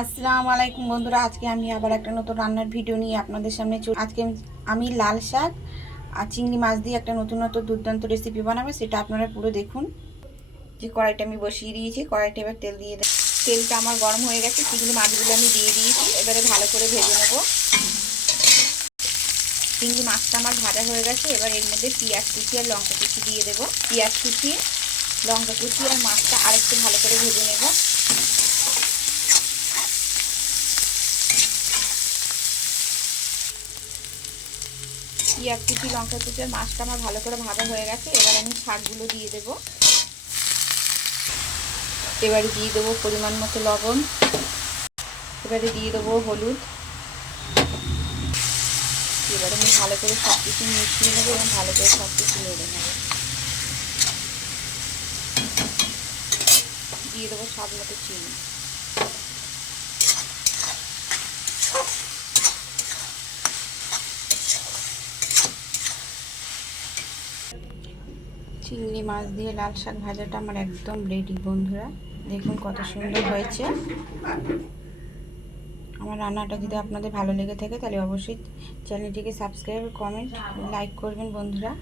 আসসালামু আলাইকুম বন্ধুরা, আজকে আমি আবার একটা নতুন রান্নার ভিডিও নিয়ে আপনাদের সামনে আজকে আমি লাল শাক আর চিংড়ি মাছ দিয়ে একটা নতুন দুর্দান্ত রেসিপি বানাবো। সেটা আপনারা পুরো দেখুন। যে কড়াইটা আমি বসিয়ে দিয়েছি, কড়াইটা এবার তেল দিয়ে দেব। তেলটা আমার গরম হয়ে গেছে, চিংড়ি মাছগুলো আমি দিয়ে দিয়েছি। এবারে ভালো করে ভেজে নেব। চিংড়ি মাছটা আমার ভাজা হয়ে গেছে। এবার এর মধ্যে পেঁয়াজ কুচি আর লঙ্কা কুচি দিয়ে দেবো। পেঁয়াজ কুচি, লঙ্কা কুচি আর মাছটা আরেকটু ভালো করে ভেজে নেব। পেঁয়াজ কুচি, লঙ্কা কুচি আর মাছটা আমার ভালো করে ভাজা হয়ে গেছে। এবার আমি শাকগুলো দিয়ে দেবো। এবারে দিয়ে দেবো পরিমাণ মতো লবণ। এবারে দিয়ে দেবো হলুদ। এবারে আমি ভালো করে সব কিছু মিশিয়ে নেবো এবং ভালো করে সব কিছু নেড়ে নেবো। দিয়ে দেবো স্বাদ মতো চিনি। চিংড়ি মাছ দিয়ে লাল শাক ভাজাটা আমার একদম রেডি বন্ধুরা। দেখুন কত সুন্দর হয়েছে। আমার রান্নাটা যদি আপনাদের ভালো লেগে থাকে তাহলে অবশ্যই চ্যানেলটিকে সাবস্ক্রাইব, কমেন্ট, লাইক করবেন বন্ধুরা।